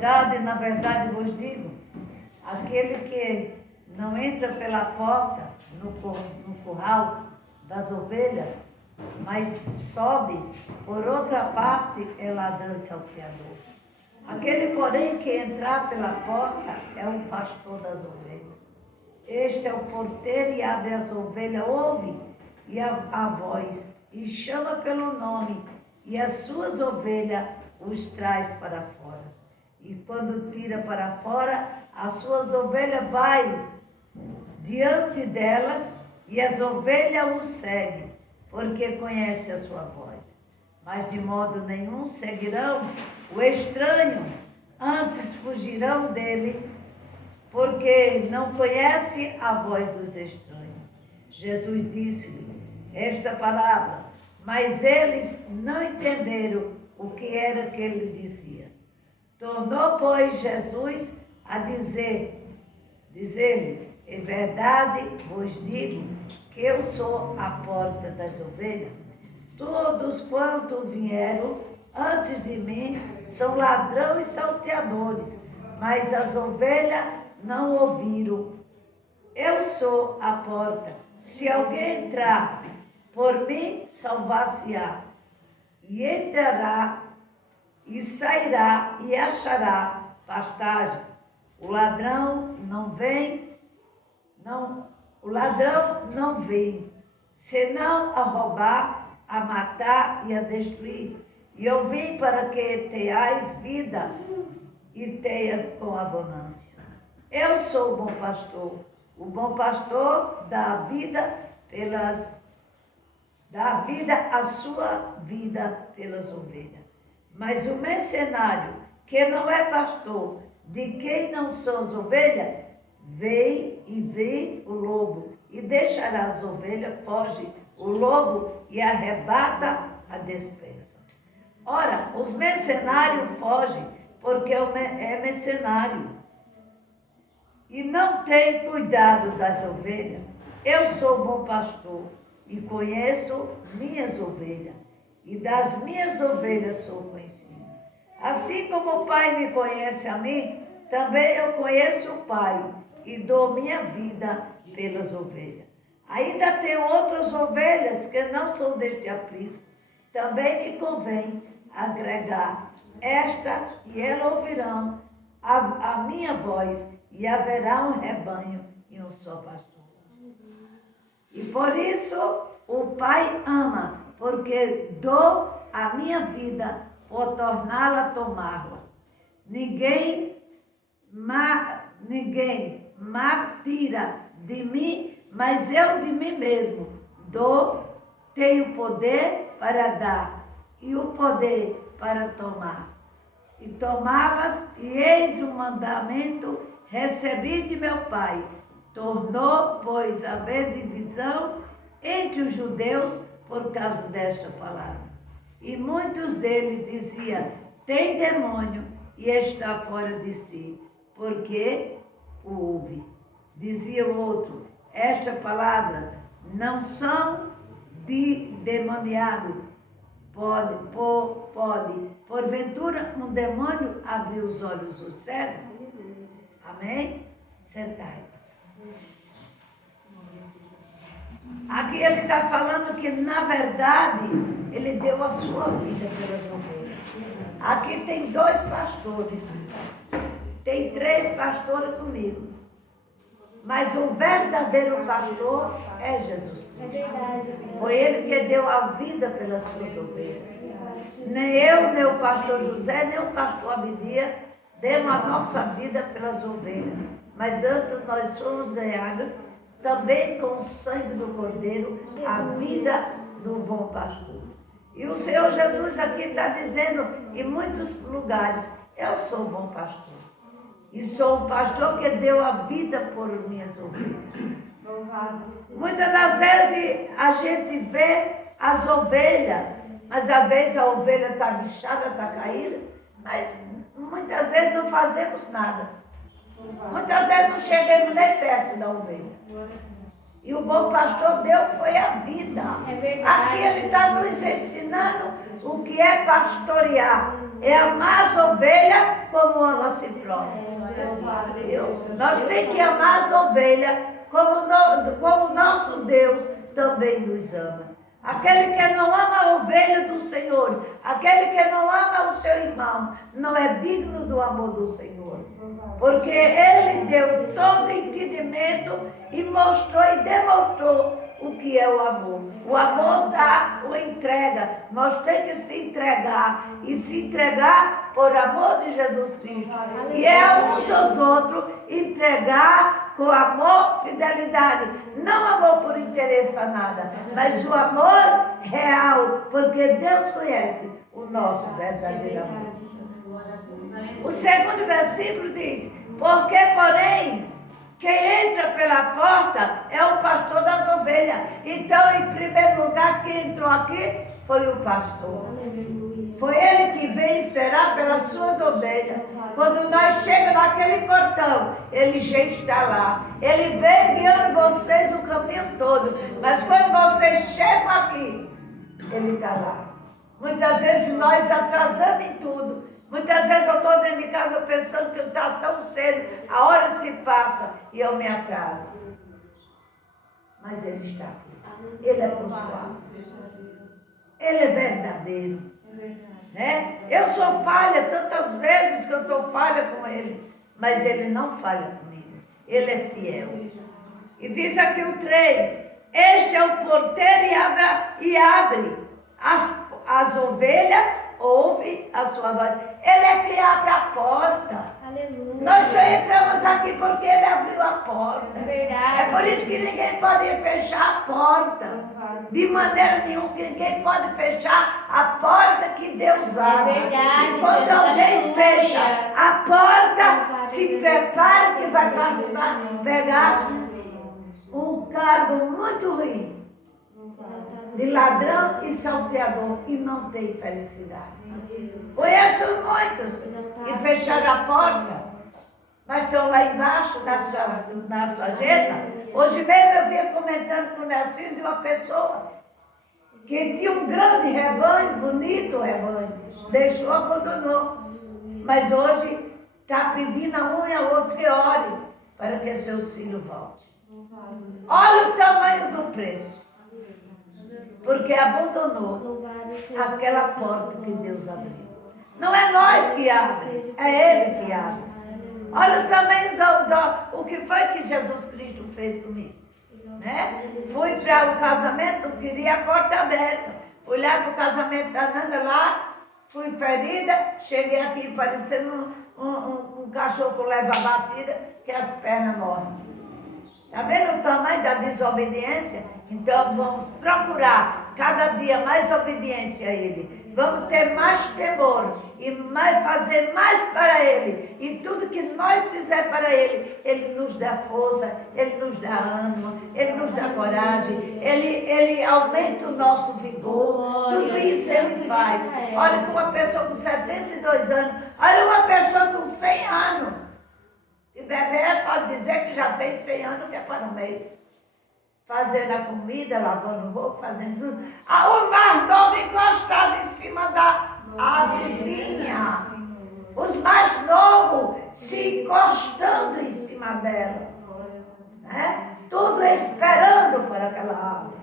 na verdade vos digo, aquele que não entra pela porta no curral das ovelhas, mas sobe por outra parte, é ladrão e salteador. Aquele, porém, que entrar pela porta é o pastor das ovelhas. Este é o porteiro e abre as ovelhas, ouve e a voz, e chama pelo nome, e as suas ovelhas os traz para fora. E quando tira para fora, as suas ovelhas vai diante delas, e as ovelhas o seguem, porque conhece a sua voz. Mas de modo nenhum seguirão o estranho, antes fugirão dele, porque não conhece a voz dos estranhos. Jesus disse-lhe esta palavra, mas eles não entenderam o que era que ele dizia. Tornou, pois, Jesus a dizer-lhe, em verdade vos digo que eu sou a porta das ovelhas. Todos quantos vieram antes de mim são ladrões e salteadores, mas as ovelhas não ouviram. Eu sou a porta. Se alguém entrar por mim, salvar-se-á. E entrará e sairá e achará pastagem. O ladrão não vem, senão a roubar, a matar e a destruir. E eu vim para que tenhais vida e tenha com abundância. Eu sou o bom pastor. O bom pastor dá a sua vida pelas ovelhas. Mas o mercenário, que não é pastor, de quem não são as ovelhas, vem e vê o lobo, e deixará as ovelhas, foge o lobo e arrebata a despensa. Ora, os mercenários fogem, porque é mercenário, e não tem cuidado das ovelhas. Eu sou o bom pastor, e conheço minhas ovelhas, e das minhas ovelhas sou conhecido. Assim como o Pai me conhece a mim, também eu conheço o Pai, e dou minha vida pelas ovelhas. Ainda tenho outras ovelhas que não são deste aprisco, também me convém agregar estas, e elas ouvirão a minha voz, e haverá um rebanho e um só pastor. E por isso o Pai ama, porque dou a minha vida por torná-la a tomá-la. Ninguém tira de mim, mas eu de mim mesmo tenho poder para dar e o poder para tomar. E tomá-las, e eis o mandamento recebi de meu Pai. Tornou, pois, a haver divisão entre os judeus por causa desta palavra. E muitos deles diziam, tem demônio e está fora de si, porque o ouve. Dizia o outro, esta palavra não são de demoniado. Porventura, um demônio abriu os olhos do cego? Amém? Sentai-vos. Aqui ele está falando que, na verdade, ele deu a sua vida pelas ovelhas. Aqui tem 2 pastores. Tem 3 pastores comigo. Mas o verdadeiro pastor é Jesus Cristo. Foi ele que deu a vida pelas suas ovelhas. Nem eu, nem o pastor José, nem o pastor Abidia demos a nossa vida pelas ovelhas. Mas antes nós fomos ganhados também com o sangue do Cordeiro, a vida do bom pastor. E o Senhor Jesus aqui está dizendo em muitos lugares, eu sou o bom pastor. E sou um pastor que deu a vida por minhas ovelhas. Muitas das vezes a gente vê as ovelhas, mas às vezes a ovelha está bichada, está caída, mas muitas vezes não fazemos nada. Muitas vezes não chegamos nem perto da ovelha. E o bom pastor deu foi a vida. É verdade. Aqui ele está nos ensinando o que é pastorear. É amar as ovelhas como ama a si próprio. Nós temos que amar as ovelhas como nosso Deus também nos ama. Aquele que não ama a ovelha do Senhor, aquele que não ama o seu irmão, não é digno do amor do Senhor. Porque ele deu todo entendimento e mostrou e demonstrou o que é o amor. O amor dá o entrega. Nós temos que se entregar e se entregar por amor de Jesus Cristo. E é uns aos outros entregar com amor, fidelidade. Não amor por interesse a nada, mas o amor real, porque Deus conhece o nosso verdadeiro amor. O segundo versículo diz: porque, porém, quem entra pela porta é o pastor das ovelhas. Então, em primeiro lugar, quem entrou aqui foi o pastor. Foi ele que veio esperar pelas suas ovelhas. Quando nós chegamos naquele portão, ele já está lá. Ele veio guiando vocês o caminho todo. Mas quando vocês chegam aqui, ele está lá. Muitas vezes nós atrasamos em tudo. Muitas vezes eu estou dentro de casa pensando que está tão cedo, a hora se passa e eu me atraso. Mas ele está aqui. Ele é pontual. Ele é verdadeiro. Né? Eu sou falha tantas vezes que eu estou falha com ele, mas ele não falha comigo. Ele é fiel. E diz aqui o 3: este é o porteiro e abre. As ovelhas ouvem a sua voz. Ele é que abre a porta. Aleluia. Nós só entramos aqui porque ele abriu a porta. É verdade. É por isso que ninguém pode fechar a porta. De maneira nenhuma, que ninguém pode fechar a porta que Deus abre. É verdade. E quando alguém Aleluia. fecha a porta, se prepara que vai passar, pegar um cargo muito ruim de ladrão e salteador e não tem felicidade. Conheço muitos que fecharam a porta, mas estão lá embaixo na sarjeta. Hoje mesmo eu vinha comentando com o Nelsinho de uma pessoa que tinha um grande rebanho, bonito rebanho, deixou, abandonou. Mas hoje está pedindo a um e a outro que ore para que seus filhos voltem. Olha o tamanho do preço. Porque abandonou aquela porta que Deus abriu. Não é nós que abre, é Ele que abre. Olha o tamanho o que foi que Jesus Cristo fez comigo. Né? Fui para o casamento, queria a porta aberta. Fui lá para o casamento da Nanda lá, fui ferida, cheguei aqui parecendo um cachorro que leva a batida, que as pernas morrem. Está vendo o tamanho da desobediência? Então vamos procurar cada dia mais obediência a Ele. Vamos ter mais temor e fazer mais para Ele. E tudo que nós fizermos para Ele, Ele nos dá força, Ele nos dá ânimo, Ele nos dá coragem, Ele aumenta o nosso vigor. Tudo isso Ele faz. Olha com uma pessoa com 72 anos, olha uma pessoa com 100 anos. E bebê pode dizer que já tem 100 anos, que é para um mês. Fazendo a comida, lavando roupa, fazendo tudo. O mais novo encostado em cima da vizinha. Os mais novos se encostando em cima dela. Né? Tudo esperando para aquela árvore.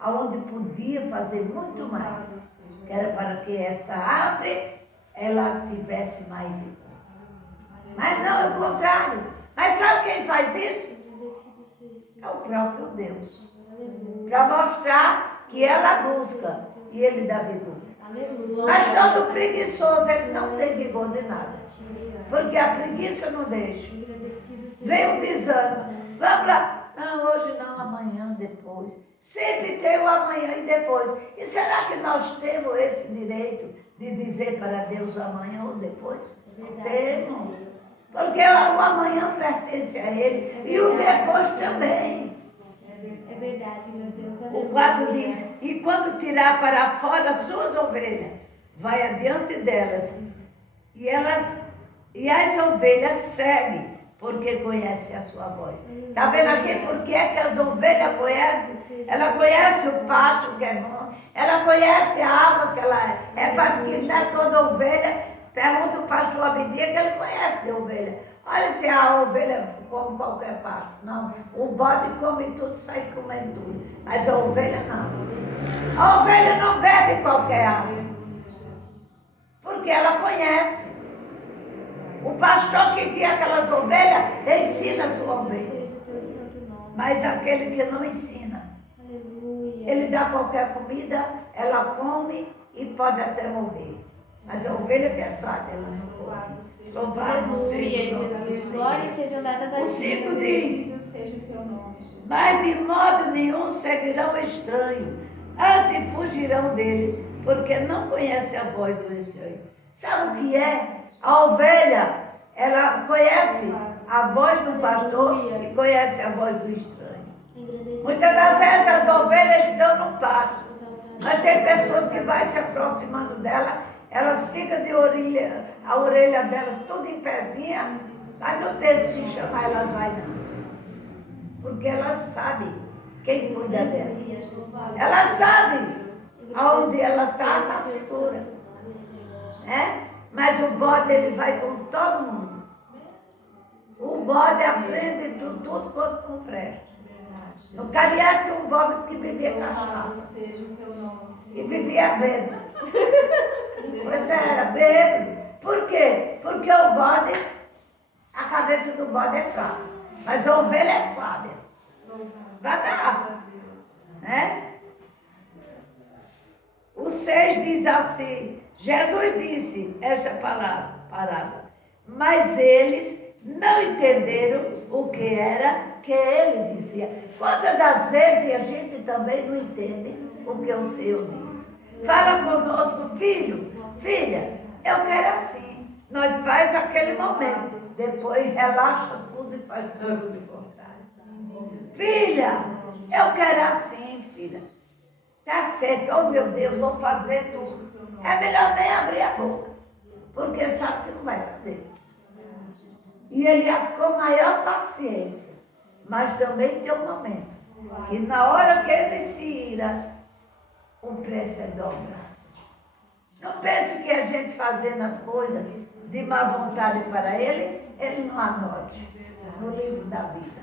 Aonde podia fazer muito mais. Que era para que essa árvore, ela tivesse mais vida. Mas não, é o contrário. Mas sabe quem faz isso? É o próprio Deus. Para mostrar que ela busca e Ele dá vigor. Mas todo preguiçoso, ele não tem vigor de nada. Porque a preguiça não deixa. Vem o desânimo. Vamos lá. Não, hoje não, amanhã, depois. Sempre tem o amanhã e depois. E será que nós temos esse direito de dizer para Deus amanhã ou depois? Temos. Porque o amanhã pertence a Ele e o depois também. É verdade, meu Deus. O 4 diz: e quando tirar para fora as suas ovelhas, vai adiante delas, e as ovelhas seguem, porque conhece a sua voz. Está vendo aqui por que é que as ovelhas conhecem? Ela conhece o pasto que é bom, ela conhece a água que ela é. É para que não é toda ovelha. Pergunta o pastor Abidia que ele conhece de ovelha. Olha se a ovelha come qualquer pasto. Não, o bode come tudo, sai comendo tudo. Mas a ovelha não. A ovelha não bebe qualquer água. Porque ela conhece. O pastor que guia aquelas ovelhas, ensina a sua ovelha. Mas aquele que não ensina, ele dá qualquer comida, ela come e pode até morrer. Mas a ovelha que é sábia, ela não come. Louvado seja o nome do Senhor. O 5 diz: mas de modo nenhum seguirão o estranho, antes fugirão dele, porque não conhece a voz do estranho. Sabe o que é? A ovelha, ela conhece a voz do pastor e conhece a voz do estranho. Muitas das vezes as ovelhas estão no pasto, mas tem pessoas que vão se aproximando dela, elas ficam de orelha, a orelha delas tudo em pezinha, mas não deixa se chamar, elas vai não. Porque elas sabem quem cuida delas. Elas sabem aonde ela está, na segura. Mas o bode, ele vai com todo mundo. O bode aprende tudo quanto não presta. No Cariaco tinha um bode que bebia cachaça. E vivia bêbado. Pois era, bêbado. Por quê? Porque o bode, a cabeça do bode é fraca. Mas a ovelha é sábia. Vai dar. O 6 diz assim, Jesus disse esta parábola, mas eles não entenderam o que era que ele dizia. Quantas das vezes a gente também não entende o que o Senhor diz? Fala conosco, filho, filha, eu quero assim. Nós faz aquele momento, depois relaxa tudo e faz tudo de contrário. Filha, eu quero assim, filha. Tá certo, oh meu Deus, vou fazer tudo. É melhor nem abrir a boca, porque sabe que não vai fazer. E ele com maior paciência, mas também tem um momento, que na hora que ele se ira, o preço é dobrado. Não pense que a gente fazendo as coisas de má vontade para ele, ele não anote no livro da vida.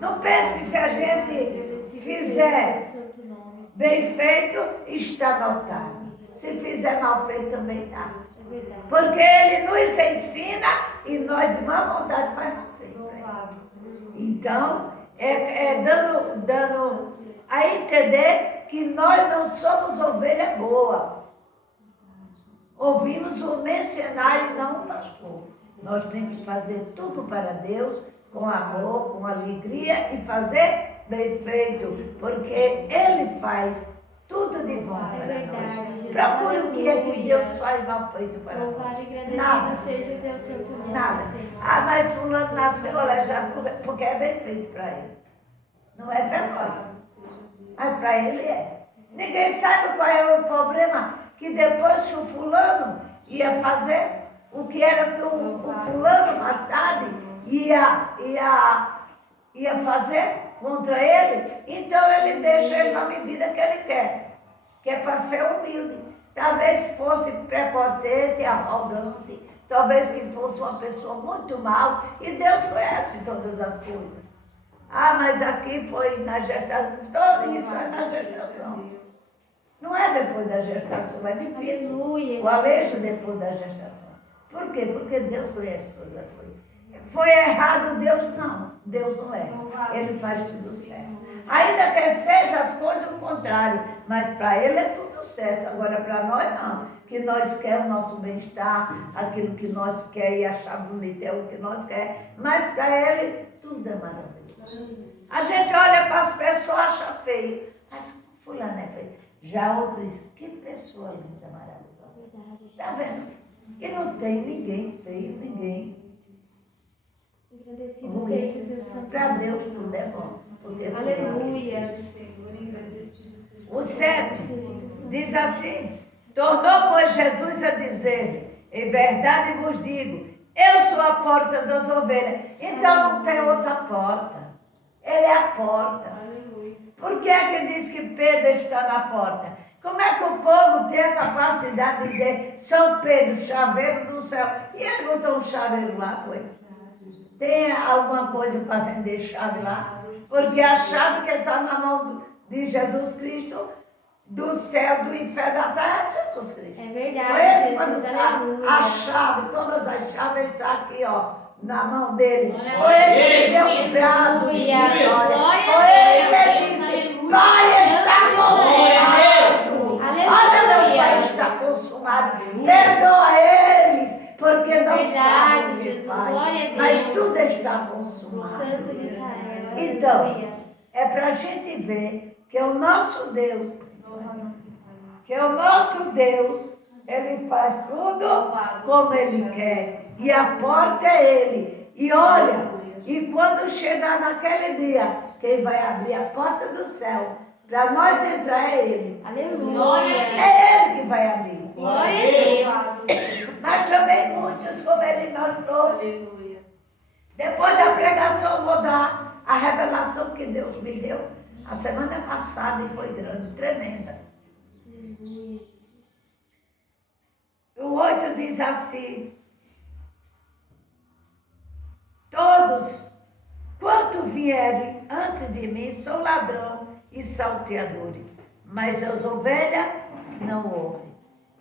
Não pense que a gente fizer bem feito, está anotado. Se fizer mal feito, também está. Porque ele nos ensina e nós de má vontade faz mal feito. Então, dando a entender que nós não somos ovelha boa. Ouvimos o mercenário, não o pastor. Nós temos que fazer tudo para Deus, com amor, com alegria e fazer bem feito, porque Ele faz tudo de bom para nós. Procure o que é que Deus faz mal feito para nós. Nada. Nada. Ah, mas fulano nasceu aleijado porque é bem feito para ele. Não é para nós. Mas para ele é. Ninguém sabe qual é o problema, que depois que o fulano ia fazer o que era que o fulano mais tarde ia fazer contra ele, então ele deixa ele na medida que ele quer, que é para ser humilde. Talvez fosse prepotente, arrogante, talvez que fosse uma pessoa muito mal, e Deus conhece todas as coisas. Ah, mas aqui foi na gestação, tudo isso é na gestação. Não é depois da gestação, é difícil. O alejo depois da gestação. Por quê? Porque Deus conhece todas as coisas. Foi errado Deus? Não. Deus não é. Ele faz tudo certo. Ainda que seja as coisas o contrário, mas para Ele é tudo certo. Agora para nós não. Que nós queremos o nosso bem-estar, aquilo que nós queremos e achar bonito é o que nós queremos. Mas para Ele tudo é maravilhoso. A gente olha para as pessoas e acha feio. Mas fulano é feio. Já outro diz, que pessoa linda, maravilhosa. Está vendo? E não tem ninguém feio, ninguém. Para Deus tudo é bom. Aleluia. O 7 diz assim, tornou, pois, Jesus a dizer, em verdade vos digo, Eu sou a porta das ovelhas. Então não tem outra porta. Ele é a porta. Aleluia. Por que é que diz que Pedro está na porta? Como é que o povo tem a capacidade de dizer São Pedro, chaveiro do céu? E ele botou um chaveiro lá, foi? Tem alguma coisa para vender chave lá? Porque a chave que está na mão de Jesus Cristo, do céu, do inferno, da terra, é Jesus Cristo. É verdade. Foi ele que Jesus, foi buscar aleluia. a chave, todas as chaves estão aqui, ó, na mão dele. Glória Foi a ele que deu Deus. o prazo de Aleluia. vitória. Glória a Foi ele Deus. que disse, Aleluia. Pai, está consumado. Aleluia. Olha, meu Pai está consumado. Perdoa eles, porque não Verdade, sabem o que Jesus. faz. Glória a Deus. Mas tudo está O consumado. Santo de Israel. Então, Aleluia. é para a gente ver que o nosso Deus, Ele faz tudo como Ele quer. E a porta é Ele. E olha, e quando chegar naquele dia, quem vai abrir a porta do céu para nós entrar é Ele. Aleluia. É Ele que vai abrir. Glória a Deus. Mas também muitos, como Ele mostrou. Depois da pregação, eu vou dar a revelação que Deus me deu a semana passada e foi grande, tremenda. O 8 diz assim: todos, quanto vierem antes de mim, são ladrão e salteadores, mas as ovelhas não ouvem.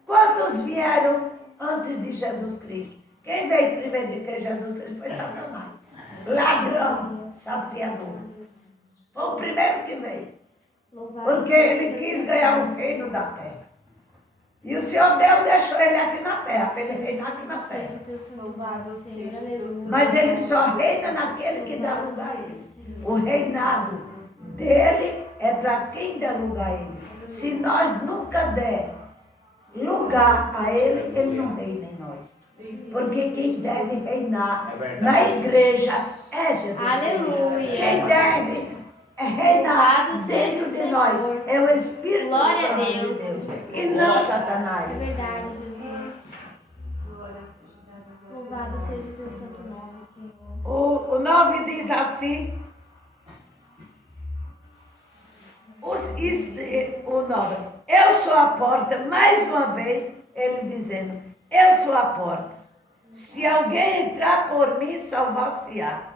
Quantos vieram antes de Jesus Cristo? Quem veio primeiro de que Jesus Cristo foi Satanás. Ladrão, salteador. Foi o primeiro que veio. Porque ele quis ganhar o reino da terra. E o Senhor Deus deixou ele aqui na terra, para ele reinar aqui na terra. Louvado seja, aleluia. Mas ele só reina naquele que dá lugar a ele. O reinado dele é para quem dá lugar a ele. Se nós nunca der lugar a ele, ele não reina em nós. Porque quem deve reinar na igreja é Jesus. Aleluia. Quem deve reinar dentro de nós é o Espírito Glória a Santo de Deus. Deus. E não É Satanás. verdade, Jesus. Louvado seja o teu santo nome, Senhor. O 9 diz assim. O 9. Eu sou a porta, mais uma vez, ele dizendo, eu sou a porta. Se alguém entrar por mim, salvar-se-á.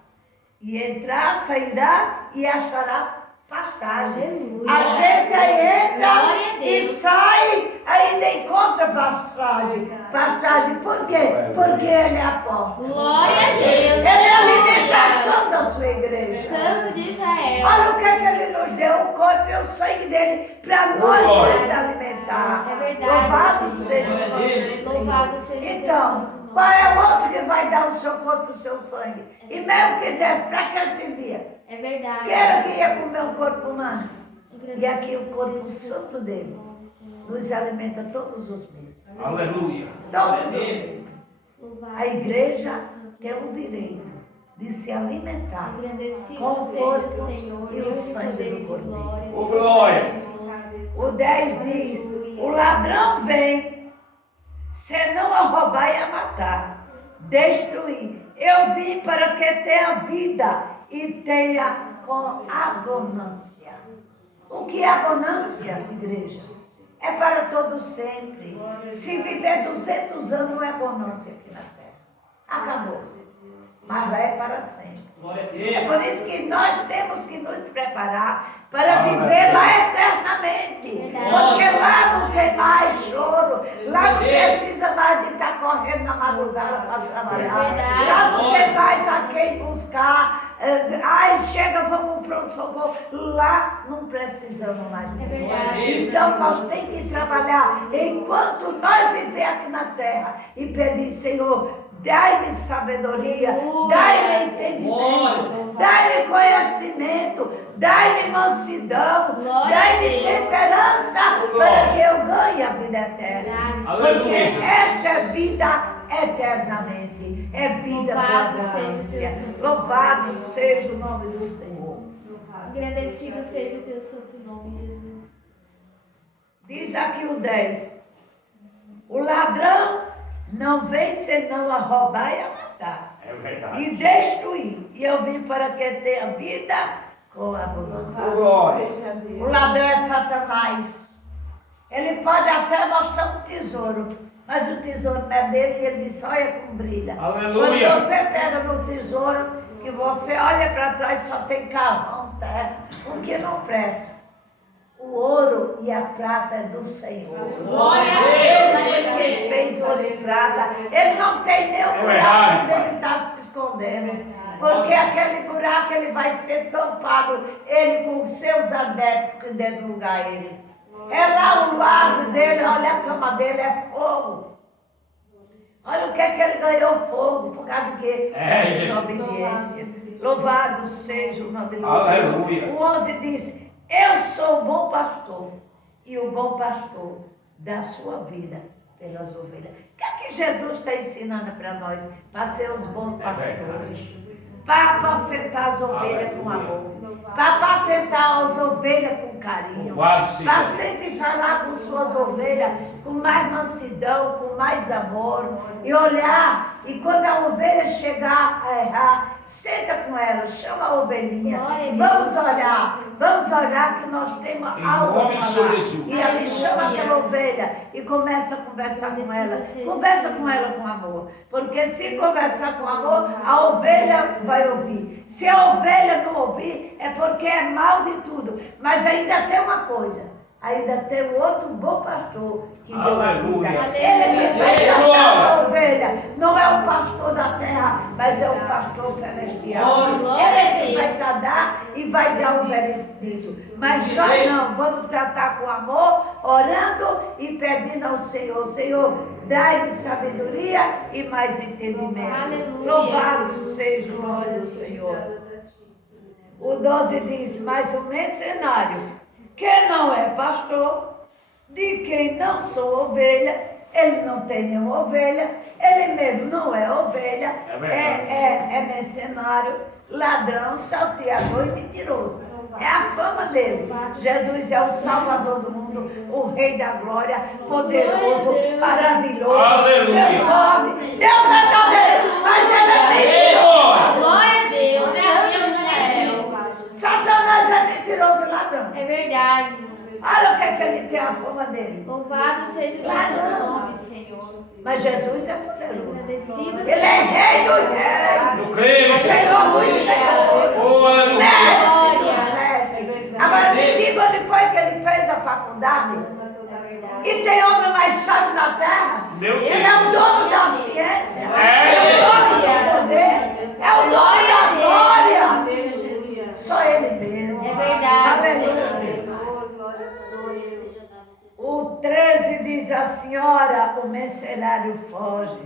E entrar, sairá e achará pastagem. Aleluia. A gente aí entra Glória a e Deus. sai, ainda encontra pastagem. Pastagem, por quê? Porque ele é a porta. Glória a Deus. Ele é a alimentação da sua igreja. Santo de Israel. Olha o que é que ele nos deu, o corpo e o sangue dele, para nós nos alimentar. É verdade. Louvado Senhor. seja o nome do Senhor. Louvado seja o teu Então, santo nome. qual é o outro que vai dar o seu corpo e o seu sangue? E mesmo que desse, para que servia? É verdade. Que era que ia comer um corpo humano? E aqui o corpo santo dele nos alimenta todos os meses. Aleluia. Todos os meses. Louvado A igreja tem o direito de se alimentar Agradecido com o seja corpo o Senhor, e o Deus de sangue poder do e cordeiro. glória. Ô, glória. O 10 diz, o ladrão vem, senão a roubar e a matar, destruir. Eu vim para que tenha vida e tenha com abundância. O que é abundância, igreja? É para todo sempre. Se viver 200 anos não é abundância aqui na terra. Acabou-se. Mas lá é para sempre. Glória a É Deus. por isso que nós temos que nos preparar para viver lá eternamente. Porque lá não tem mais choro, lá não precisa mais de estar correndo na madrugada para trabalhar. Lá não tem mais a quem buscar. Ai, chega, vamos para o socorro. Lá não precisamos mais É disso. verdade. Então nós temos que trabalhar enquanto nós viver aqui na terra e pedir, Senhor, dai-me sabedoria, dai-me entendimento, dai-me conhecimento, dai-me mansidão, Glória a dai-me Deus. temperança para que eu ganhe a vida eterna. Porque Aleluia. esta é vida eternamente, é vida com Louvado abundância. seja o teu Louvado seja o nome do Senhor. Agradecido seja o teu santo nome, Jesus. Diz aqui o 10. O ladrão não veio senão a roubar e a matar. É verdade. E destruir. E eu vim para que tenha vida com abundância. Glória. O ladrão é Satanás. Ele pode até mostrar um tesouro, mas o tesouro não é dele e ele diz, olha como brilha. Aleluia. Quando você pega no tesouro, que você olha para trás, só tem carvão, terra, o que não presta. O ouro e a prata é do Senhor. Glória a Ele Deus. que fez ouro e prata. Ele não tem nenhum É buraco verdade, onde pai. ele está se escondendo. Porque aquele buraco ele vai ser tampado, ele com os seus adeptos que devem lugar ele. É lá o lado dele, olha a cama dele, é fogo. Olha o que é que ele ganhou fogo, por causa de quê? É, Desobediência. Louvado seja o nome do Senhor. Aleluia. O 11 diz, eu sou o bom pastor, e o bom pastor dá sua vida pelas ovelhas. O que é que Jesus está ensinando para nós? Para ser os bons pastores. Para apacentar as ovelhas com amor. Para apacentar as ovelhas com carinho. Louvado seja Para Deus. sempre falar com suas ovelhas com mais mansidão, com mais amor. E olhar, e quando a ovelha chegar a errar, senta com ela, chama a ovelhinha. Vamos orar que nós temos Em algo nome a de Senhor falar. Jesus. E ali chama aquela ovelha e começa a conversar com ela. Conversa com ela com amor. Porque se conversar com amor, a ovelha vai ouvir. Se a ovelha não ouvir, é porque é mal de tudo. Mas ainda tem uma coisa. Ainda tem um outro bom pastor que deu a vida. Aleluia. Ele que vai Aleluia. tratar a ovelha. Não é o pastor da terra, mas é o pastor celestial. Ele que vai tratar e vai dar o benefício. Mas nós não, vamos tratar com amor, orando e pedindo ao Senhor. Senhor, dai-me sabedoria e mais entendimento. Aleluia. Louvado seja o nome do Senhor. O 12 diz, mas o mercenário, que não é pastor, de quem não sou ovelha, ele não tem nenhuma ovelha, ele mesmo não é ovelha, É verdade. é mercenário, ladrão, salteador e mentiroso. É a fama dele. Jesus é o Salvador do mundo, o Rei da Glória, poderoso, maravilhoso. Aleluia. Deus sobe, Deus é também, mas ele é mentiroso. Glória a Deus. Deus do céu. Satanás é mentiroso e ladrão. É verdade. Olha o que é que ele tem a fama dele. Louvado seja o teu nome, Senhor. Mas Jesus é poderoso. Agradecido Ele é rei do rei. Eu creio. Senhor dos senhores. Oh, aleluia. Mestre dos mestres. Agora me diga onde foi que ele fez a faculdade. E tem homem mais sábio na terra. Meu Ele é o Deus. dono da ciência. É, o dono do poder. É o dono da glória. Só ele mesmo. É verdade. Aleluia. O 13 diz a senhora, o mercenário foge,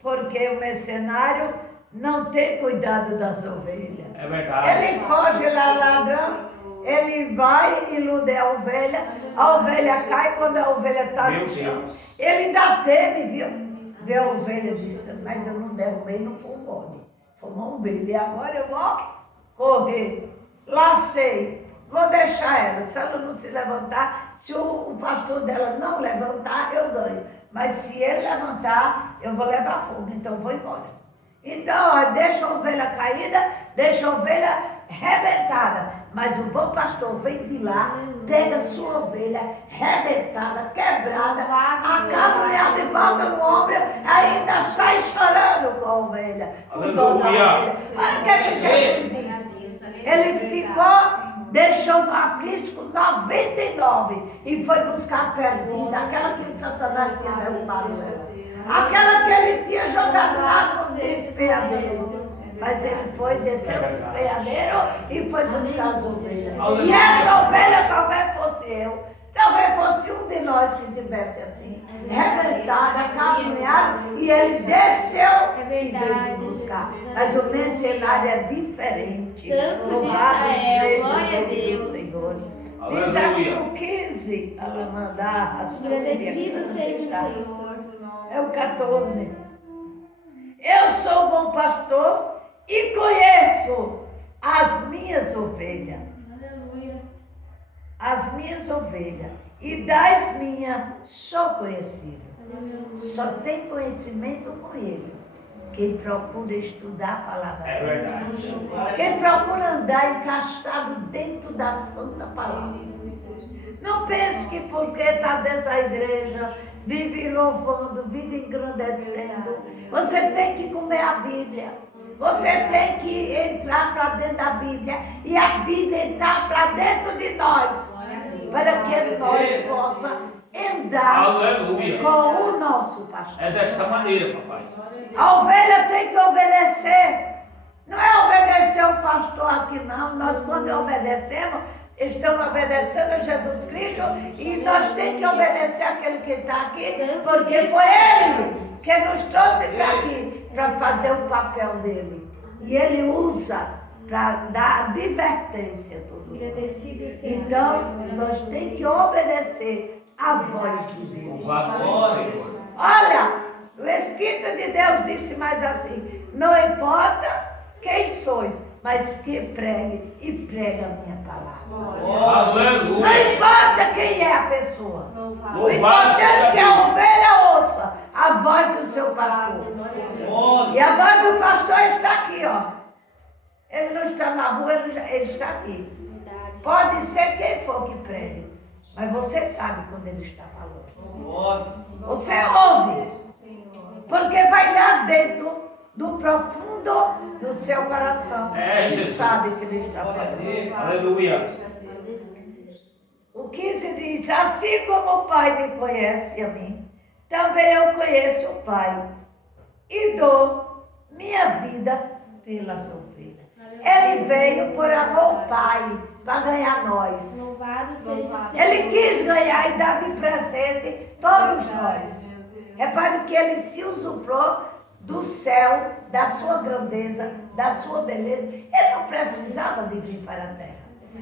porque o mercenário não tem cuidado das ovelhas. É verdade. Ele foge, ele é ladrão, ele vai ilude a ovelha cai quando a ovelha está Meu no chão. Deus. Ele ainda teme, viu? Vê a ovelha e diz, mas eu não derrubei, não foi um bode, foi uma ovelha, e agora eu vou correr, lacei. Vou deixar ela, se ela não se levantar, se o pastor dela não levantar, eu ganho. Mas se ele levantar, eu vou levar fogo, então eu vou embora. Então, ó, deixa a ovelha caída, deixa a ovelha rebentada. Mas o bom pastor vem de lá, pega a sua ovelha rebentada, quebrada, acabulhada e volta no ombro, ainda sai chorando com a ovelha. O dono da Aleluia. ovelha. Olha o que é que Jesus diz. Ele ficou... Deixou no aprisco 99 e foi buscar a perdida, aquela que Satanás tinha derrubado ela. Aquela que ele tinha jogado lá no despeadeiro. Mas ele foi, desceu o despeadeiro e foi buscar as ovelhas. Aleluia. E essa ovelha talvez fosse eu, talvez fosse um de nós que tivesse assim, rebentada, caminhada, e ele desceu e veio buscar. Mas o mercenário é diferente. Santo de Louvado Israel, seja glória a o nome do Deus. Senhor. Diz aqui Aleluia. o 15, Alamandá, Agradecido seja o Senhor. é o 14. Eu sou o bom pastor e conheço as minhas ovelhas. Aleluia. As minhas ovelhas. E das minhas sou conhecido. Só tem conhecimento com Ele quem procura estudar a palavra É dele. verdade. Quem procura andar encaixado dentro da santa palavra. Não pense que porque está dentro da igreja, vive louvando, vive engrandecendo, você tem que comer a Bíblia. Você tem que entrar para dentro da Bíblia e a Bíblia entrar para dentro de nós, para que nós possamos andar Aleluia. com o nosso pastor. É dessa maneira, papai. A ovelha tem que obedecer. Não é obedecer o pastor aqui, não. Nós, quando obedecemos, estamos obedecendo a Jesus Cristo e nós temos que obedecer aquele que está aqui, porque foi Ele que nos trouxe para aqui, para fazer o papel dele. E Ele usa para dar advertência a todo mundo. Então, nós temos que obedecer a voz de Deus. Louvado seja o Senhor. Olha, o Espírito de Deus disse mais assim: não importa quem sois, mas que pregue e prega a minha palavra. Não Aleluia. importa quem é a pessoa. O Louvado importante é seja que a Deus. ovelha ouça a voz do seu pastor. E a voz do pastor está aqui, ó. Ele não está na rua, ele está aqui. Pode ser quem for que pregue, mas você sabe quando ele está falando. Você ouve, porque vai lá dentro do profundo do seu coração. É, E Jesus. sabe que ele está falando. Aleluia. O 15 diz: assim como o Pai me conhece a mim, também eu conheço o Pai e dou minha vida pelas ovelhas. Ele veio por amor ao Pai, para ganhar nós. Louvado seja o Senhor. Ele quis ganhar e dar de presente todos nós. Repare que ele se usurpou do céu, da sua grandeza, da sua beleza. Ele não precisava de vir para a terra.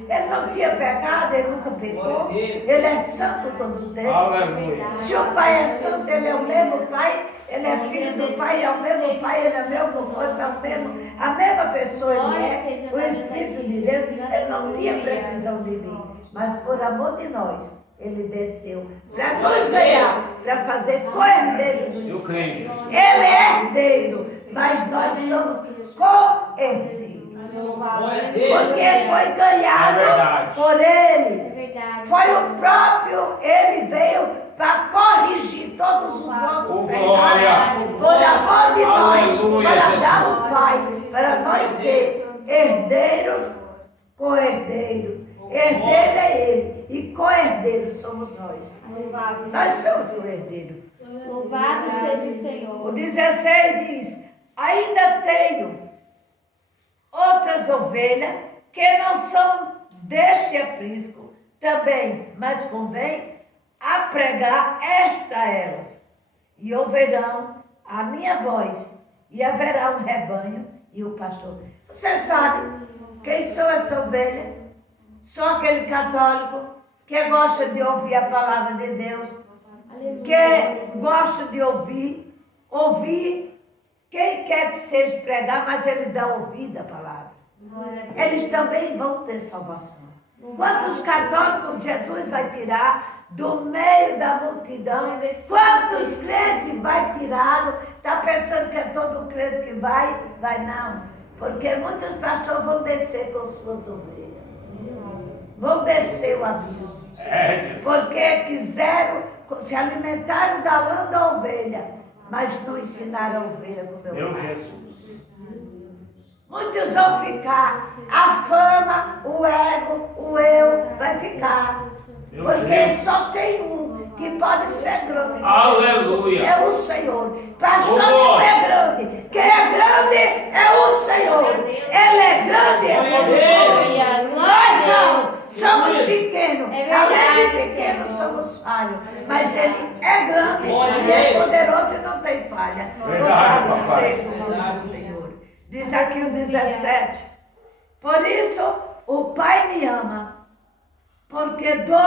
Ele não tinha pecado, ele nunca pecou. Ele é santo todo o tempo. Aleluia. Se o Pai é santo, ele é o mesmo Pai, ele é filho do Pai, é o mesmo Pai, ele é o mesmo corpo, é o mesmo, a mesma pessoa, ele é o Espírito de Deus. Ele não tinha precisão de vir, mas por amor de nós, ele desceu para nos ganhar, para fazer co-herdeiro dos Eu creio, Jesus. Ele é herdeiro, mas nós somos co-herdeiros. Porque foi É ganhado verdade. por ele. É verdade. Foi o próprio, ele veio para corrigir todos os nossos Oh, pecados, glória. por amor de nós, Aleluia, para Jesus. dar o Pai, para nós ser herdeiros, co-herdeiros. Herdeiro é ele e co-herdeiros somos nós. Louvado Nós somos o herdeiro. Louvado seja o O Senhor. 16 diz: ainda tenho outras ovelhas que não são deste aprisco também, mas convém a pregar esta a elas. E ouvirão a minha voz, e haverá um rebanho e o pastor. Você sabe quem são essas ovelhas? Só aquele católico que gosta de ouvir a palavra de Deus, que gosta de ouvir quem quer que seja pregar, mas ele dá ouvido à palavra. Eles também vão ter salvação. Quantos católicos Jesus vai tirar do meio da multidão? Quantos crentes vai tirar? Está pensando que é todo crente que vai? Vai não. Porque muitos pastores vão descer com suas ovelhas. Vão descer o aviso. É, Jesus. Porque quiseram, se alimentaram da lã da ovelha, mas não ensinaram a ovelha como meu Meu pai. Jesus. Muitos vão ficar, a fama, o ego, o eu vai ficar. Meu Porque Deus. só tem um que pode ser grande. Aleluia. É o Senhor. Pastor Oh. não é grande. Quem é grande é o Senhor. Ele é grande, é poderoso. Nós não. Somos pequenos. É Além de verdade, pequenos, Senhor. somos falhos. Mas Ele é grande. Glória a Ele é Deus. poderoso e não tem falha. Verdade, Louvado papai. seja o nome do Senhor. Diz aqui o 17. Por isso o Pai me ama, porque dou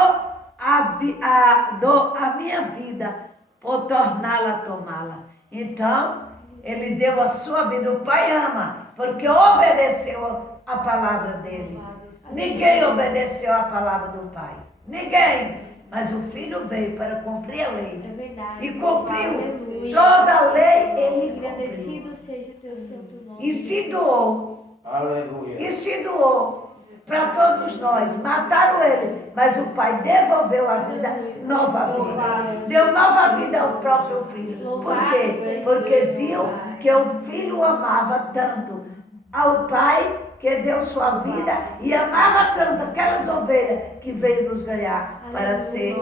a minha vida por torná-la tomá-la. Então, ele deu a sua vida. O Pai ama, porque obedeceu a palavra dele. Ninguém obedeceu a palavra do Pai. Ninguém. Mas o Filho veio para cumprir a lei. É verdade. e cumpriu. Aleluia. Toda a lei ele cumpriu. Agradecido seja o teu santo nome. E se doou. Aleluia. E se doou para todos nós. Mataram ele, mas o Pai devolveu a vida, nova vida. Deu nova vida ao próprio Filho. Por quê? Porque viu que o Filho o amava tanto ao Pai, que deu sua vida e amava tanto aquelas ovelhas que veio nos ganhar para ser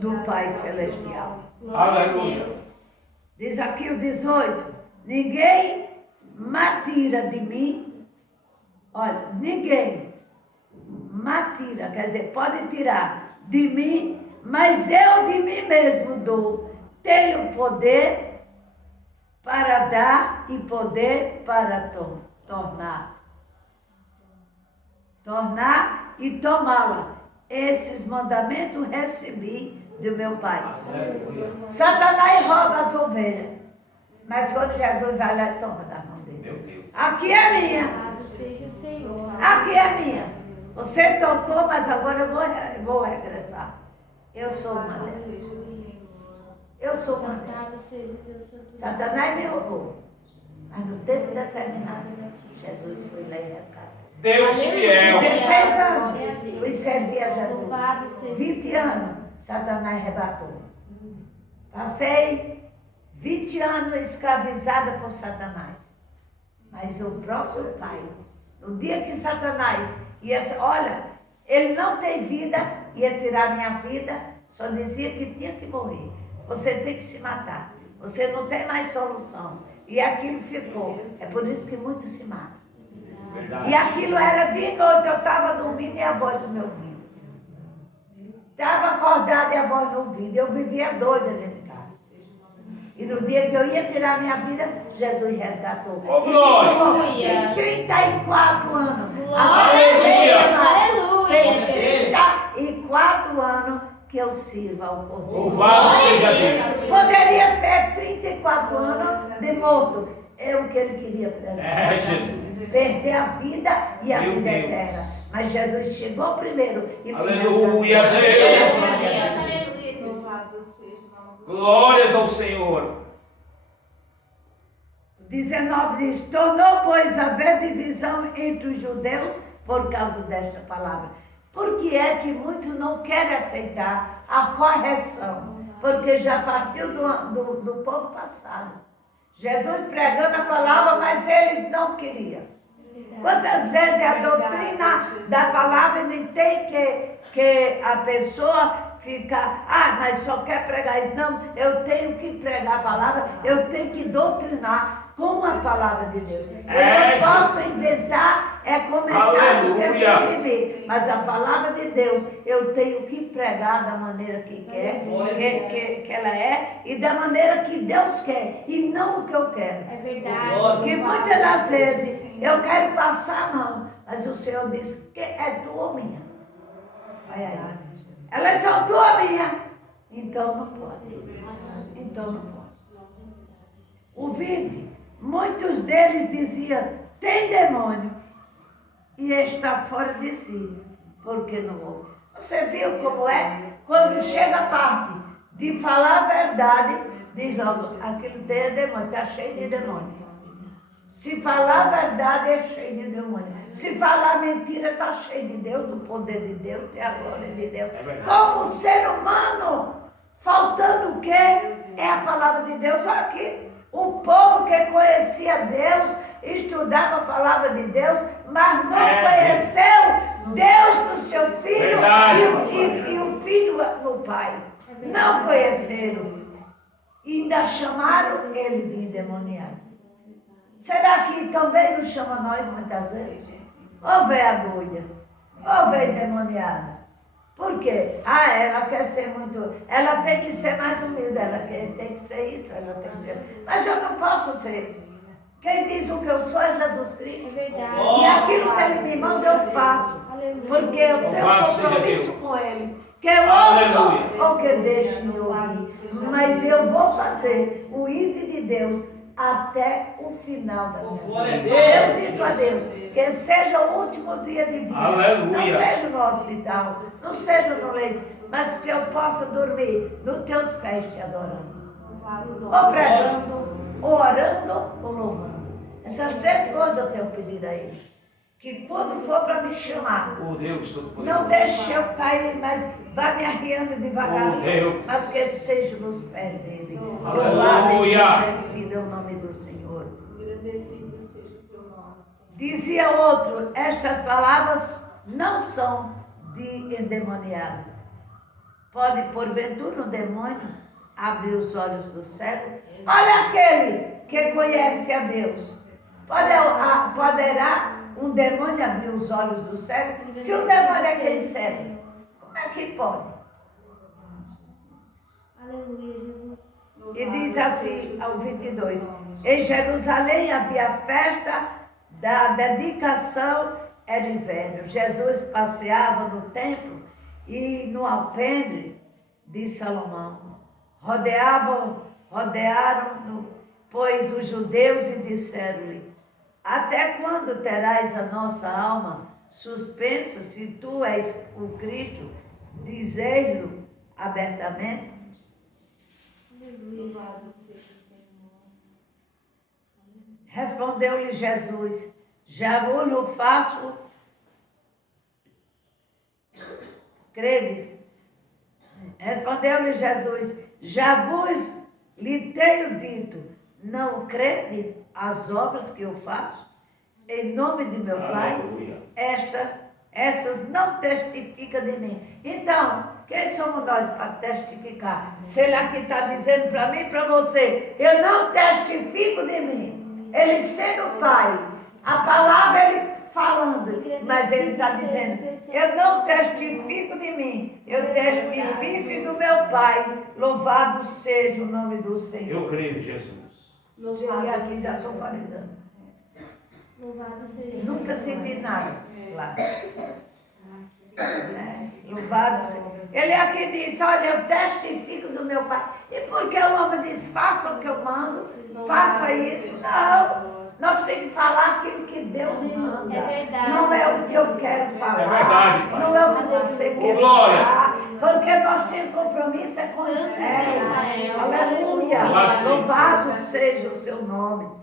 do Pai Celestial. Aleluia. Diz aqui o 18, ninguém matira de mim, olha, ninguém matira, quer dizer, pode tirar de mim, mas eu de mim mesmo dou. Tenho poder para dar e poder para tornar e tomá-la. Esses mandamentos recebi do meu Pai. Aleluia. Satanás rouba as ovelhas, mas quando Jesus vai lá e toma da mão dele. Meu Deus. Aqui é minha, Louvado seja o Senhor. aqui é minha. Você tocou, mas agora eu vou regressar. Eu sou uma delas. Eu sou uma delas. Louvado seja o teu santo nome. Satanás me roubou, mas no tempo determinado, Jesus foi lá e resgatou. Deus fiel. 16 anos, fui servir a Jesus. Louvado seja 20 anos, Satanás arrebatou. Passei 20 anos escravizada por Satanás. Mas o próprio Pai, no dia que Satanás olha, ele não tem vida, ia tirar minha vida, só dizia que tinha que morrer. Você tem que se matar. Você não tem mais solução. E aquilo ficou. É por isso que muitos se matam. Verdade. E aquilo era de noite, eu estava dormindo e a voz do meu ouvido. Estava acordada e a voz no ouvido. Eu vivia doida nesse caso. E no dia que eu ia tirar minha vida, Jesus resgatou. Ô, glória! Aleluia. Tem 34 anos. Glória a Deus, aleluia. Fez 34 anos que eu sirvo ao Cordeiro. Louvado seja Deus. Poderia ser 34 anos de morto. É o que ele queria para ele. É, Jesus. Perder a vida e a Meu vida Deus. eterna. Mas Jesus chegou primeiro e me Aleluia, resgatou. Deus. Louvado seja o nome do Senhor. Glórias ao Senhor. 19 diz, tornou, pois, haver divisão entre os judeus por causa desta palavra. Por que é que muitos não querem aceitar a correção? Porque já partiu do povo passado. Jesus pregando a palavra, mas eles não queriam. Quantas vezes a doutrina da palavra não tem que a pessoa fica, mas só quer pregar isso. Não, eu tenho que pregar a palavra, eu tenho que doutrinar com a palavra de Deus. Eu não posso inventar comentários que eu Aleluia. vivi, mas a palavra de Deus eu tenho que pregar da maneira que quer, que ela é, e da maneira que Deus quer, e não o que eu quero. É verdade. Porque muitas das vezes eu quero passar a mão, mas o Senhor diz que é tua ou minha. Olha aí. Elas são tua ou minha. Então não pode. Então não pode. O 20, muitos deles diziam, tem demônio e está fora de si, porque não ouve. Você viu como é? Quando chega a parte de falar a verdade, diz logo, aquilo tem demônio, está cheio de demônio. Se falar a verdade, é cheio de demônio. Se falar mentira, está cheio de Deus, do poder de Deus, tem a glória de Deus. Como ser humano, faltando o quê? É a palavra de Deus. Só que o povo que conhecia Deus, estudava a palavra de Deus, mas não conheceu Deus do seu filho e o filho do pai. Não conheceram. E ainda chamaram ele de endemoniado. Será que também nos chama nós muitas vezes? Ou véia doida, ou véia endemoniada. Por quê? Ela quer ser muito... Ela tem que ser mais humilde, tem que ser isso, ela tem que ser... Mas eu não posso ser. Quem diz o que eu sou é Jesus Cristo. É verdade. E aquilo que ele me manda eu faço. Porque eu tenho Louvado seja compromisso Deus. com ele. Que eu ouço Aleluia. ou que deixe me ouvir. Mas eu vou fazer o ID de Deus até o final da minha Glória a vida. Deus. Eu digo a Deus que seja o último dia de vida. Aleluia. Não seja no hospital, não seja no leito, mas que eu possa dormir nos teus pés te adorando. Ou pregando, ou orando, ou louvando. Essas 3 coisas eu tenho pedido a Ele. Que quando for para me chamar, Oh Deus Todo-Poderoso. não deixe eu cair, mas vá me arriando devagarinho, Oh, Deus. mas que seja nos pés dele. Aleluia. Louvado e agradecido é o nome do Senhor. Agradecido seja o teu nome, Senhor. Dizia outro, estas palavras não são de endemoniado. Pode, porventura, um demônio abrir os olhos do cego? Olha aquele que conhece a Deus. Poderá um demônio abrir os olhos do cego? Se o demônio é quem cego, como é que pode? Aleluia, Jesus. E diz assim ao 22, em Jerusalém havia festa da dedicação, era inverno. Jesus passeava no templo e no alpendre de Salomão. Rodearam-no, pois os judeus, e disseram-lhe, até quando terás a nossa alma suspensa, se tu és o Cristo? Dizei-lo abertamente. Louvado seja o Senhor. Respondeu-lhe Jesus, já vos faço, credes? Respondeu-lhe Jesus, já vos lhe tenho dito, não crede as obras que eu faço? Em nome de meu Pai, Aleluia. essas não testificam de mim. Então, quem somos nós para testificar? Se ele aqui está dizendo para mim e para você, eu não testifico de mim. Ele sendo Pai, a palavra ele falando, mas ele está dizendo, eu não testifico de mim, eu testifico do meu Pai. Louvado seja o nome do Senhor. Eu creio, Jesus. Cheguei aqui, já estou paralisando. Louvado seja. Nunca senti nada lá. Louvado seja. Ele aqui diz, olha, eu testifico do meu Pai. E porque o homem diz, faça o que eu mando, faça isso. Não, nós temos que falar aquilo que Deus manda. É verdade. Não é o que eu quero falar. É verdade, Pai. Não é o que você quer Glória. falar. Porque nós temos compromisso é com o céu. Aleluia. Louvado seja o seu nome.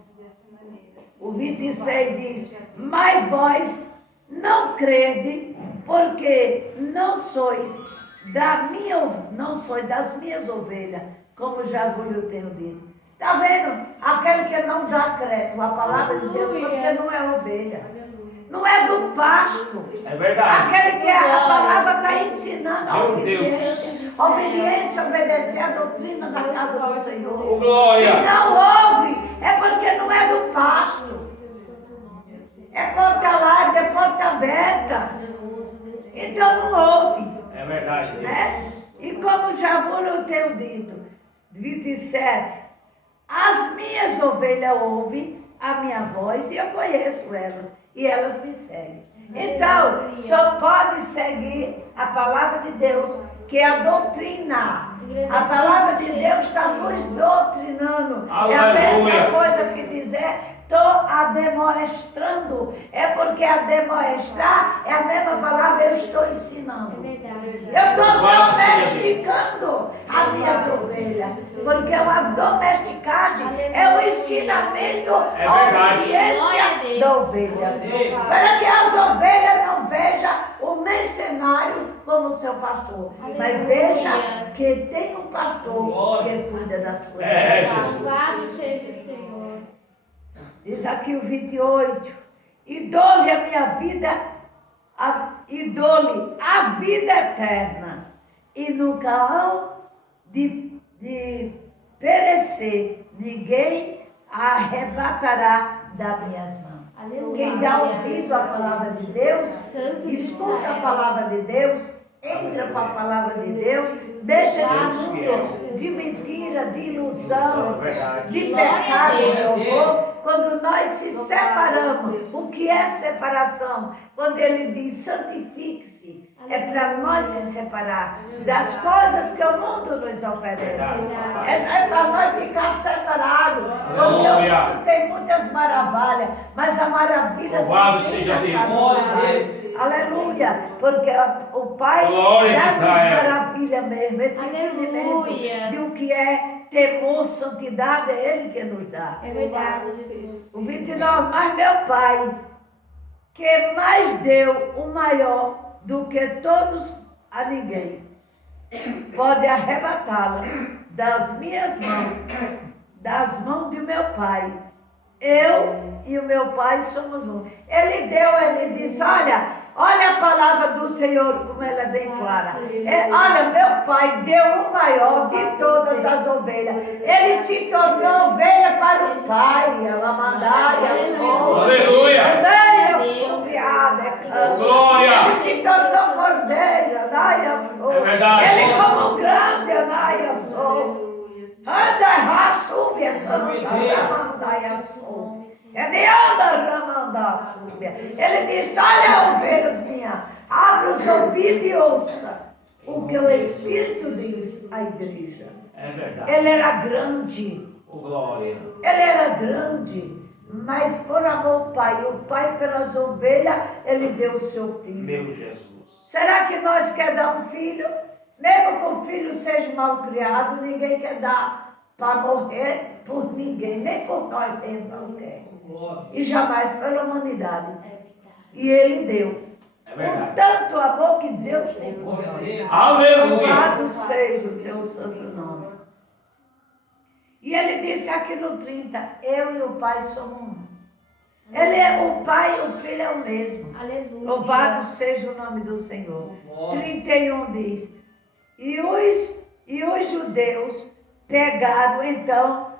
O 26 diz, mas vós não crede, porque não sois das minhas ovelhas, como já vos tenho dito. Está vendo? Aquele que não dá crédito à palavra de Deus, porque não é ovelha. Não é do pasto. É verdade. Aquele que a palavra está ensinando a Meu obediência. Deus. Obediência, obedecer a doutrina da casa do Senhor. Oh, glória. Se não ouve, é porque não é do pasto. É porta larga, é porta aberta. Então não ouve. É verdade. Né? E como já vos tenho dito, 27, as minhas ovelhas ouvem a minha voz e eu conheço elas, e elas me seguem. Então, só pode seguir a palavra de Deus, que é a doutrina. A palavra de Deus está nos doutrinando. É a mesma Aleluia. coisa que dizer, estou ademoestrando. É porque ademoestrar é a mesma palavra, eu estou ensinando. Eu estou Louvado seja domesticando as minhas ovelhas. Porque a domesticagem é o ensinamento, É a verdade. obediência da ovelha. Para que as ovelhas não vejam o mercenário como seu pastor, mas veja que tem um pastor que cuida das suas É, ovelhas. Jesus. Louvado seja o Senhor. Diz aqui o 28, e dou-lhe a minha vida, e dou-lhe a vida eterna, e nunca hão de perecer, ninguém a arrebatará das minhas mãos. Aleluia. Quem dá ouvido à palavra de Deus, escuta a palavra de Deus, entra para a palavra de Deus, deixa esse mundo de mentira, de ilusão, de pecado, meu povo. Quando nós se separamos, o que é separação? Quando ele diz santifique-se, é para nós se separar das coisas que o mundo nos oferece. É para nós ficar separados. Porque o Aleluia. mundo tem muitas maravilhas, mas a maravilha Louvado só tem seja na Deus. casa do Glória a Pai. Deus. Aleluia. Porque o Pai Glória a dá-nos Israel. maravilha mesmo. Esse entendimento Aleluia. de o que é temor, santidade, é Ele que nos dá. É verdade, Louvado seja o Jesus. O Senhor. 29, mas meu Pai, que mais deu o maior do que todos a ninguém, pode arrebatá-la das minhas mãos, das mãos de meu Pai. Eu e o meu Pai somos um. Ele disse, olha a palavra do Senhor, como ela é bem clara. Olha, meu Pai deu o maior de todas as ovelhas. Ele se tornou ovelha para o Pai. Ela mandaria Aleluia. Glória. Ele se tornou cordeiro. É verdade. Ele como grande, Anaia sou. Aleluia, Senhor. Anda, raçúbia, canta, ramandaia sou. Ele disse, olha, ovelhas minhas, abre os ouvidos e ouça o que o Espírito diz à igreja. É verdade. Ele era grande, Oh, glória. ele era grande, mas por amor ao Pai, o Pai pelas ovelhas, ele deu o seu filho. Meu Jesus. Será que nós quer dar um filho? Mesmo que o filho seja mal criado, ninguém quer dar para morrer por ninguém, nem por nós mesmos não quer. E jamais pela humanidade. E ele deu. É Com verdade. tanto amor que Deus tem por nós. Aleluia. Louvado seja o teu santo nome. E ele disse aqui no 30, eu e o Pai somos um. Ele é o Pai e o Filho é o mesmo. Aleluia. Louvado seja o nome do Senhor. 31 diz, e os judeus pegaram então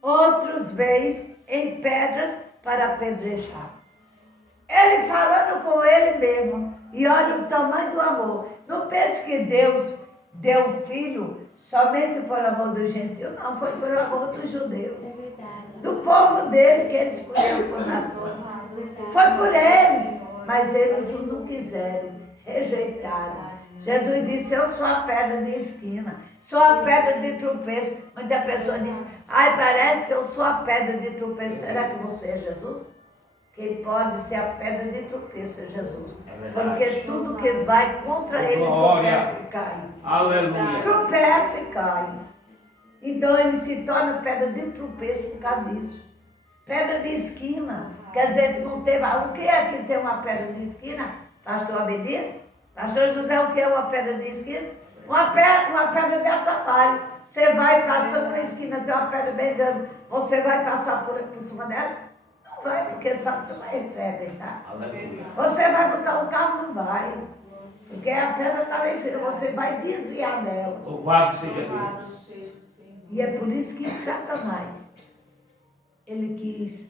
outros veis em pedras para apedrejar. Ele falando com ele mesmo, e olha o tamanho do amor. Não pense que Deus deu um filho somente por amor do gentil, não, foi por amor dos judeus. É verdade. Do povo dele que ele escolheu por nação. Foi por eles, mas eles não quiseram, rejeitaram. Jesus disse, eu sou a pedra de esquina, sou a pedra de tropeço. Muita pessoa diz, ai, parece que eu sou a pedra de tropeço. Será que você é Jesus? Quem pode ser a pedra de tropeço é Jesus. É verdade. Porque tudo que vai contra ele Glória. tropeça e cai. Aleluia. Tropeça e cai. Então ele se torna pedra de tropeço por causa disso. Pedra de esquina. Quer dizer, não teve. O que é que tem uma pedra de esquina? Pastor Abedir? Pastor José, o que é uma pedra de esquina? Uma pedra de atrapalho. Você vai passando na esquina, tem uma pedra bem grande. Você vai passar por cima dela? Não vai, porque sabe que você não recebe, tá? Aleluia. Você vai botar o carro, não vai. Porque a pedra está lá em cima, você vai desviar dela. Louvado seja Louvado Deus. seja o Senhor. E é por isso que Satanás, ele quis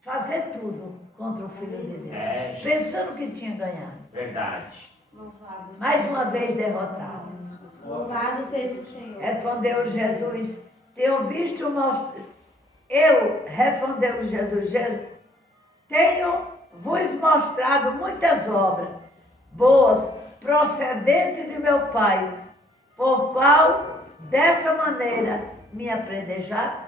fazer tudo contra o Filho de Deus. É, Jesus. Pensando que tinha ganhado. Verdade. Louvado Mais seja uma o vez Senhor. derrotado. Louvado seja o Senhor. Respondeu Jesus, respondeu Jesus, tenho vos mostrado muitas obras boas, procedentes de meu Pai, por qual dessa maneira me apredejaram.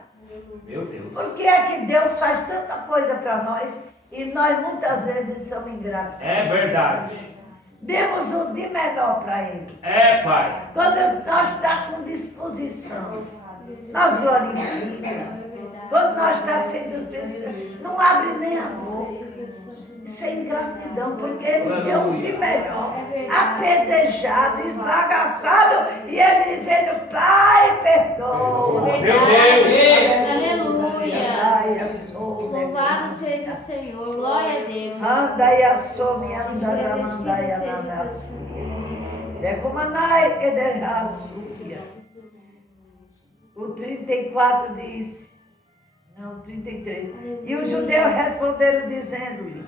Meu Deus. Por que é que Deus faz tanta coisa para nós e nós muitas vezes somos ingratos? É verdade. Demos um de menor para Ele. É, Pai. Quando nós estamos com disposição, nós glorificamos. Quando nós estamos sem disposição, não abre nem a boca. Isso é ingratidão, porque Ele deu um de melhor, apedrejado, esbagaçado, e Ele dizendo, Pai, perdoa. Meu Deus. Aleluia. Louvado seja o Senhor. Glória a Deus. Anda e assome, anda, ramanda e ananda. Decomanai e derrasúvia. O 34 diz, não, 33. E os judeus responderam dizendo-lhe,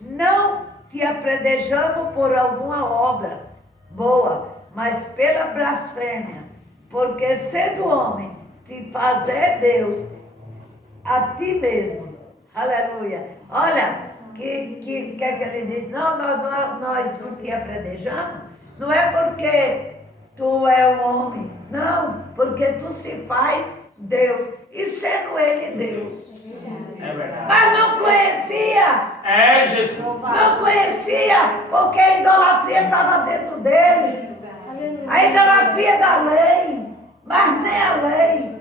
não te apredejamos por alguma obra boa, mas pela blasfêmia, porque sendo homem, te fazer Deus a ti mesmo. Aleluia. Olha, que é que ele diz? Não, nós não te apredejamos. Não é porque tu é um homem. Não, porque tu se faz Deus. E sendo ele Deus. É verdade. mas não conhecia. É Jesus. Não conhecia, porque a idolatria estava dentro deles. A idolatria da lei, mas nem a lei.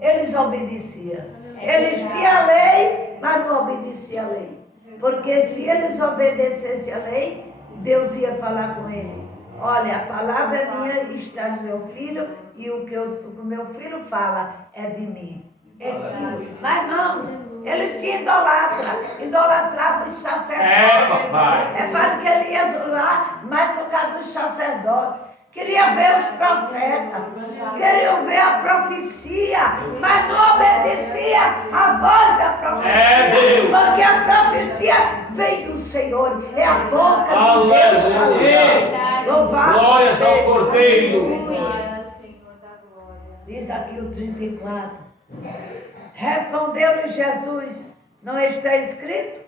Eles obedeciam. Eles tinham a lei, mas não obedeciam a lei. Porque se eles obedecessem a lei, Deus ia falar com ele. Olha, a palavra é minha, está no meu filho, e o que o meu filho fala é de mim. É aquilo. Mas não, eles tinham idolatravam os sacerdotes. papai. É para que ele ia lá, mais por causa dos sacerdotes. Queria ver os profetas, queriam ver a profecia, mas não obedecia à voz da profecia. É Deus. Porque a profecia vem do Senhor, é a boca de Deus falando. Aleluia. Louvado Glórias ao seja. Cordeiro. Glória, Senhor da glória. Diz aqui o 34. Respondeu-lhe Jesus: não está escrito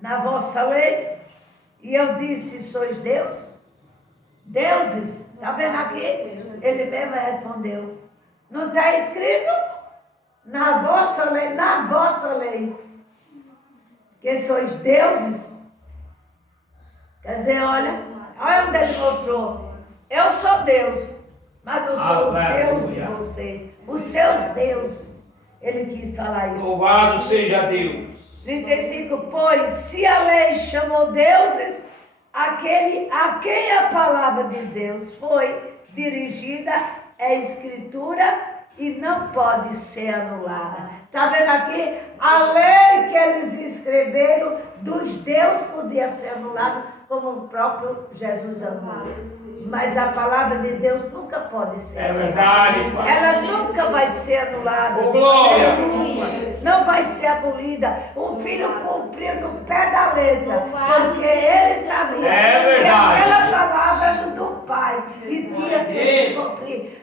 na vossa lei? E eu disse: sois Deus? Deuses? Está vendo aqui? Ele mesmo respondeu: não está escrito na vossa lei, que sois deuses? Quer dizer, olha onde ele mostrou. Eu sou Deus, mas não sou os deuses de vocês, os seus deuses. Ele quis falar isso. Louvado seja Deus. 35, pois se a lei chamou deuses, aquele a quem a palavra de Deus foi dirigida é escritura e não pode ser anulada. Está vendo aqui? A lei que eles escreveram dos deuses podia ser anulada, como o próprio Jesus anulou. Mas a palavra de Deus nunca pode ser É anulada. verdade, pai. Ela nunca vai ser anulada. Ô, glória! Não vai ser abolida. O filho cumpriu no pé da letra, porque ele sabia É que verdade. aquela palavra era do Pai e tinha que se cumprir.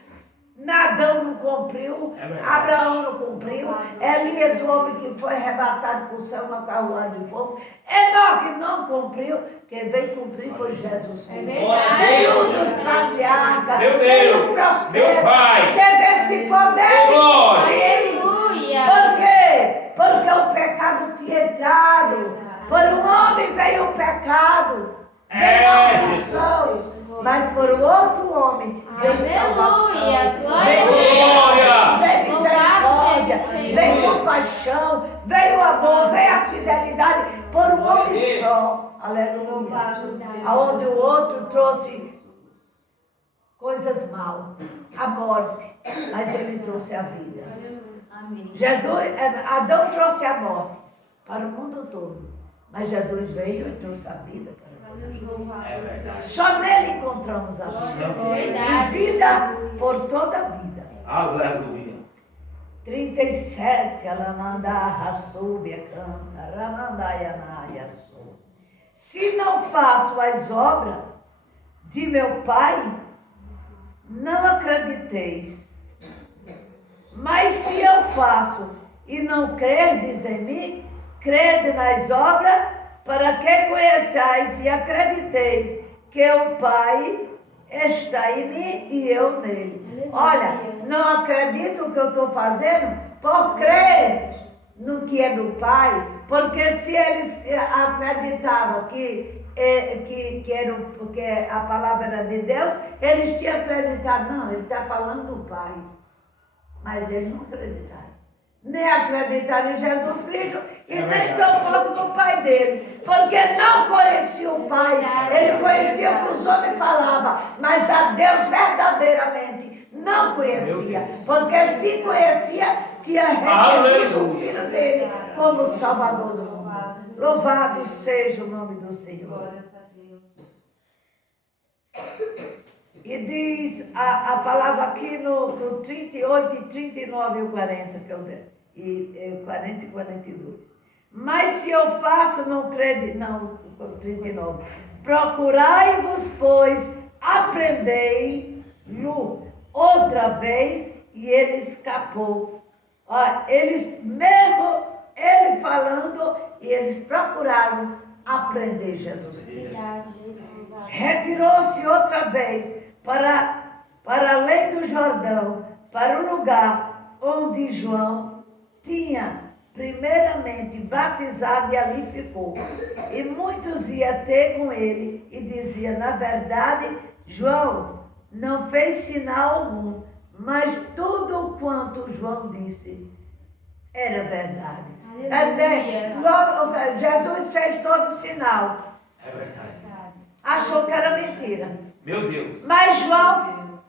Nadão não cumpriu, É verdade. Abraão não cumpriu, Elias, o homem que foi arrebatado para o céu na carruagem de fogo, Enoque não cumpriu, quem veio cumprir foi Jesus. Nenhum dos patriarcas, Meu Deus, nenhum profeta meu Pai. teve esse poder. Ô, glória. Aleluia. Por quê? Porque o pecado tinha entrado. Por um homem veio o pecado, veio a maldição. Mas por outro homem veio salvação, veio Glória. veio misericórdia, Louvado seja o Senhor. veio compaixão, veio amor, veio a fidelidade por um homem só. Aleluia. Louvado seja Aonde o outro trouxe coisas mal, a morte, mas ele trouxe a vida. Adão trouxe a morte para o mundo todo, mas Jesus veio e trouxe a vida para o mundo. É verdade. Só nele encontramos a vida. Verdade. E vida por toda a vida. Aleluia. 37, Alamandá, Súbia, canta, Ramandaiana, Sou. Se não faço as obras de meu Pai, não acrediteis. Mas se eu faço e não crerdes em mim, crede nas obras, para que conheçais e acrediteis que o Pai está em mim e eu nele. Olha, não acredito no que eu estou fazendo por crer no que é do Pai, porque se eles acreditavam que a palavra era de Deus, eles tinham acreditado. Não, ele está falando do Pai. Mas eles não acreditaram. Nem acreditaram em Jesus Cristo e nem tampouco no Pai dele. Porque não conhecia o Pai. Ele conhecia o que os homens falavam, mas a Deus verdadeiramente não conhecia. Porque se conhecia, tinha recebido o Filho dele como Salvador do mundo. Louvado seja o nome do Senhor. Glórias a Deus. E diz a palavra aqui no 38, e 39 e o 40, que eu dei. E 40 e 42. Mas se eu faço, não crede. Não, 39. Procurai-vos, pois, aprendei-lo outra vez, e ele escapou. Olha, eles, mesmo ele falando, e eles procuraram aprender Jesus Cristo. Retirou-se outra vez para além do Jordão, para o lugar onde João tinha primeiramente batizado e ali ficou. E muitos iam ter com ele e diziam, na verdade, João não fez sinal algum, mas tudo quanto João disse era verdade. Quer dizer, Jesus fez todo sinal. É verdade. Achou que era mentira. Meu Deus. Mas João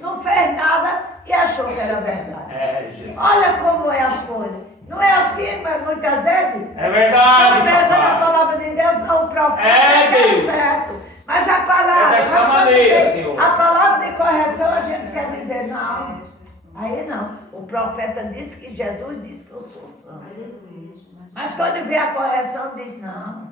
não fez nada e achou que era verdade. É, Jesus. Olha como é as coisas. Não é assim, mas muitas vezes. É verdade, Estão pregando a papai. palavra de Deus, não, o profeta É, é Deus. certo. Mas a palavra. É dessa mas quando maneira, vem Senhor. A palavra de correção a gente quer dizer, não. Aí não. O profeta disse que Jesus disse que eu sou santo. Mas quando vê a correção, diz não.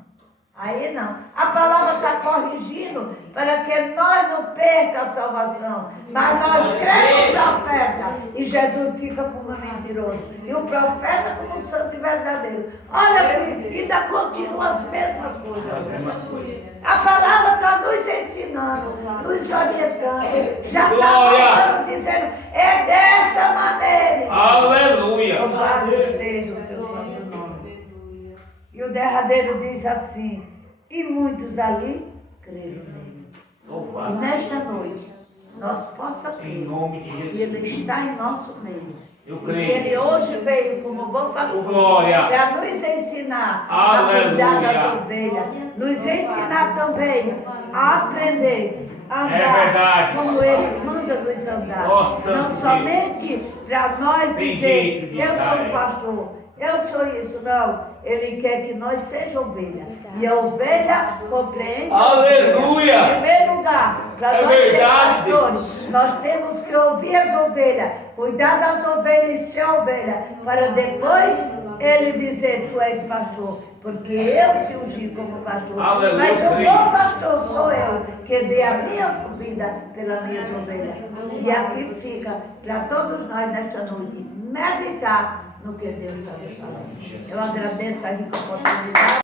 Aí não. A palavra está corrigindo para que nós não perca a salvação. Mas nós cremos no profeta e Jesus fica como mentiroso. E o profeta como santo e verdadeiro. Olha que ainda continua as mesmas As coisas. mesmas coisas. A palavra está nos ensinando, nos orientando. Já Glória. está falando, dizendo, é dessa maneira. Aleluia. Louvado seja o teu santo nome. E o derradeiro diz assim, e muitos ali creram nele. E Louvado. nesta noite, nós possamos Em crer. nome de E ele Jesus. está em nosso meio. Eu E creio. ele hoje veio como bom pastor Glória. para nos ensinar Aleluia. a cuidar das ovelhas. Nos ensinar também a aprender a andar É verdade. como ele manda nos andar. Nossa, Não Deus. somente para nós Tem dizer, jeito de eu sou Israel. pastor, eu sou isso. Não, ele quer que nós sejamos ovelha. E a ovelha compreende. a Aleluia. ovelha. Em primeiro lugar, para É nós sermos verdade, pastores, nós temos que ouvir as ovelhas, cuidar das ovelhas e ser ovelha, para depois ele dizer, tu és pastor, porque eu te ungi como pastor. Aleluia, Mas o creio. bom pastor sou eu, que dei a minha vida pela minha ovelha. E aqui fica para todos nós nesta noite meditar no que Deus está nos falando. Eu agradeço a rica oportunidade.